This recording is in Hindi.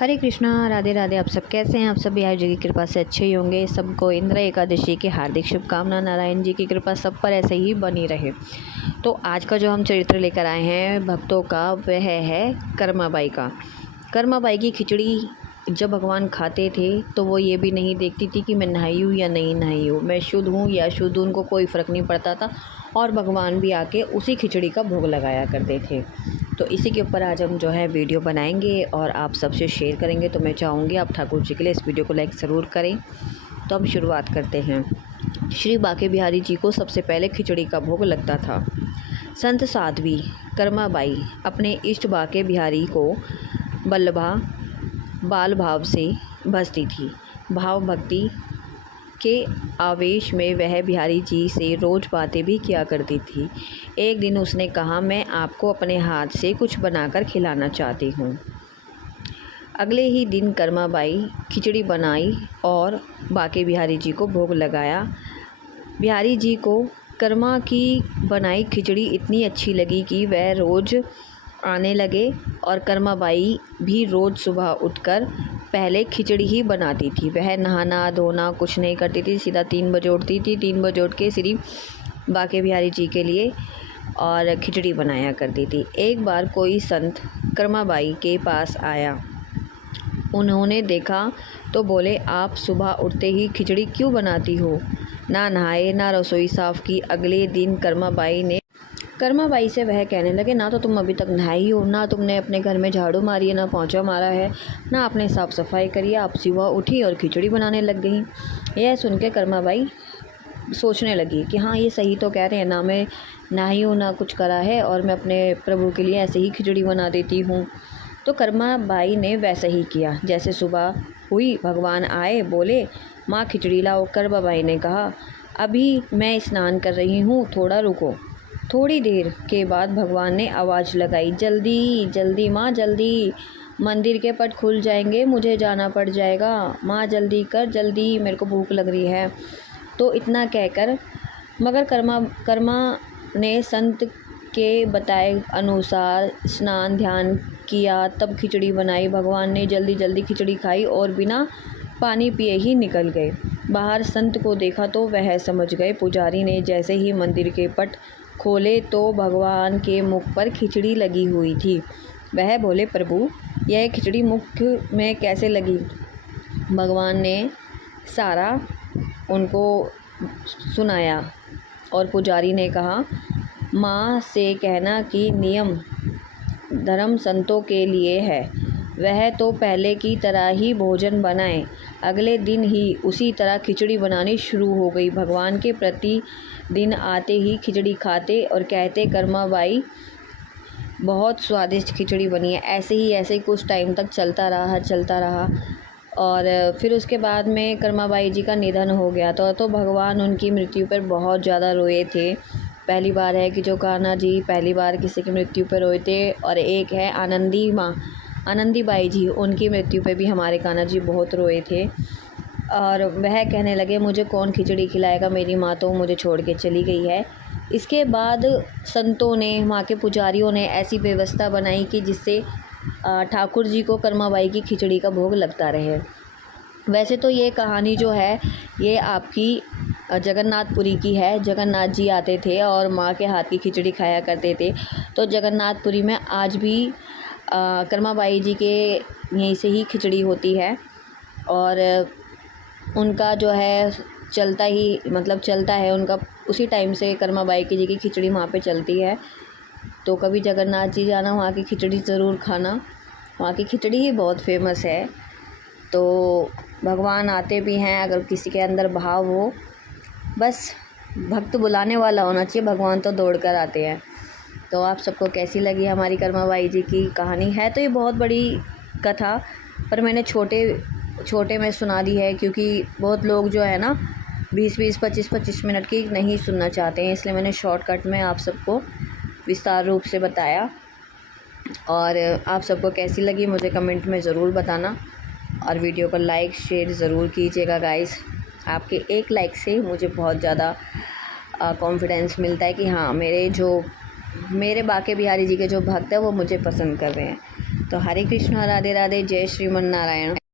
हरे कृष्णा, राधे राधे। आप सब कैसे हैं? आप सब बिहार जी की कृपा से अच्छे ही होंगे। सबको इंद्र एकादशी की हार्दिक शुभकामना। नारायण जी की कृपा सब पर ऐसे ही बनी रहे। तो आज का जो हम चरित्र लेकर आए हैं भक्तों का, वह है कर्माबाई का। कर्माबाई की खिचड़ी जब भगवान खाते थे तो वो ये भी नहीं देखती थी कि मैं नहाई हूँ या नहीं नहाई हूँ, मैं शुद्ध हूँ या शुद्ध, उनको कोई फ़र्क नहीं पड़ता था। और भगवान भी आके उसी खिचड़ी का भोग लगाया करते थे। तो इसी के ऊपर आज हम जो है वीडियो बनाएंगे और आप सबसे शेयर करेंगे। तो मैं चाहूँगी आप ठाकुर जी के लिए इस वीडियो को लाइक ज़रूर करें। तो हम शुरुआत करते हैं। श्री बांके बिहारी जी को सबसे पहले खिचड़ी का भोग लगता था। संत साध्वी कर्माबाई अपने इष्ट बांके बिहारी को बल्लभा बाल भाव से भजती थी। भाव भक्ति के आवेश में वह बिहारी जी से रोज़ बातें भी किया करती थी। एक दिन उसने कहा, मैं आपको अपने हाथ से कुछ बनाकर खिलाना चाहती हूँ। अगले ही दिन कर्माबाई खिचड़ी बनाई और बांके बिहारी जी को भोग लगाया। बिहारी जी को कर्मा की बनाई खिचड़ी इतनी अच्छी लगी कि वह रोज़ आने लगे और कर्माबाई भी रोज़ सुबह उठकर पहले खिचड़ी ही बनाती थी। वह नहाना धोना कुछ नहीं करती थी, सीधा 3 बजे उठती थी। 3 बजे उठ के सिर्फ बांके बिहारी जी के लिए और खिचड़ी बनाया करती थी। एक बार कोई संत कर्माबाई के पास आया। उन्होंने देखा तो बोले, आप सुबह उठते ही खिचड़ी क्यों बनाती हो? ना नहाए ना रसोई साफ़ की। अगले दिन कर्माबाई से वह कहने लगे, ना तो तुम अभी तक नहाई हो, ना तुमने अपने घर में झाड़ू मारी है, ना पोंछा मारा है, ना आपने साफ़ सफाई करी है। आप सुबह उठी और खिचड़ी बनाने लग गई। यह सुन के कर्माबाई सोचने लगी कि हाँ, ये सही तो कह रहे हैं, ना मैं नहाई हूँ ना कुछ करा है और मैं अपने प्रभु के लिए ऐसे ही खिचड़ी बना देती हूँ। तो कर्माबाई ने वैसा ही किया। जैसे सुबह हुई, भगवान आए, बोले, माँ खिचड़ी लाओ। कर्माबाई ने कहा, अभी मैं स्नान कर रही हूँ, थोड़ा रुको। थोड़ी देर के बाद भगवान ने आवाज़ लगाई, जल्दी जल्दी माँ जल्दी, मंदिर के पट खुल जाएंगे, मुझे जाना पड़ जाएगा। माँ जल्दी कर, जल्दी, मेरे को भूख लग रही है। तो इतना कहकर मगर कर्मा ने संत के बताए अनुसार स्नान ध्यान किया, तब खिचड़ी बनाई। भगवान ने जल्दी जल्दी खिचड़ी खाई और बिना पानी पिए ही निकल गए। बाहर संत को देखा तो वह समझ गए। पुजारी ने जैसे ही मंदिर के पट खोले तो भगवान के मुख पर खिचड़ी लगी हुई थी। वह बोले, प्रभु यह खिचड़ी मुख में कैसे लगी? भगवान ने सारा उनको सुनाया और पुजारी ने कहा, माँ से कहना कि नियम धर्म संतों के लिए है, वह तो पहले की तरह ही भोजन बनाए। अगले दिन ही उसी तरह खिचड़ी बनानी शुरू हो गई। भगवान के प्रति दिन आते ही खिचड़ी खाते और कहते, कर्माबाई बहुत स्वादिष्ट खिचड़ी बनी है। ऐसे ही कुछ टाइम तक चलता रहा और फिर उसके बाद में कर्माबाई जी का निधन हो गया। तो भगवान उनकी मृत्यु पर बहुत ज़्यादा रोए थे। पहली बार है कि जो कान्हा जी पहली बार किसी की मृत्यु पर रोए थे। और एक है आनंदीबाई जी, उनकी मृत्यु पे भी हमारे कान्हा जी बहुत रोए थे। और वह कहने लगे, मुझे कौन खिचड़ी खिलाएगा, मेरी माँ तो मुझे छोड़ के चली गई है। इसके बाद संतों ने, वहाँ के पुजारियों ने ऐसी व्यवस्था बनाई कि जिससे ठाकुर जी को कर्माबाई की खिचड़ी का भोग लगता रहे। वैसे तो ये कहानी जो है ये आपकी जगन्नाथपुरी की है। जगन्नाथ जी आते थे और माँ के हाथ की खिचड़ी खाया करते थे। तो जगन्नाथपुरी में आज भी कर्माबाई जी के यहीं से ही खिचड़ी होती है और उनका जो है चलता है उनका उसी टाइम से कर्माबाई जी की खिचड़ी वहाँ पे चलती है। तो कभी जगन्नाथ जी जाना, वहाँ की खिचड़ी ज़रूर खाना, वहाँ की खिचड़ी ही बहुत फेमस है। तो भगवान आते भी हैं, अगर किसी के अंदर भाव हो, बस भक्त बुलाने वाला होना चाहिए, भगवान तो दौड़ कर आते हैं। तो आप सबको कैसी लगी हमारी कर्माबाई जी की कहानी? है तो ये बहुत बड़ी कथा, पर मैंने छोटे में सुना दी है, क्योंकि बहुत लोग जो है ना 20-20, 25-25 मिनट की नहीं सुनना चाहते हैं, इसलिए मैंने शॉर्टकट में आप सबको विस्तार रूप से बताया। और आप सबको कैसी लगी मुझे कमेंट में ज़रूर बताना और वीडियो को लाइक शेयर ज़रूर कीजिएगा गाइस। आपके एक लाइक से मुझे बहुत ज़्यादा कॉन्फिडेंस मिलता है कि हाँ, मेरे बांके बिहारी जी के जो भक्त हैं वो मुझे पसंद कर रहे हैं। तो हरे कृष्ण राधे राधे, जय श्रीमन नारायण।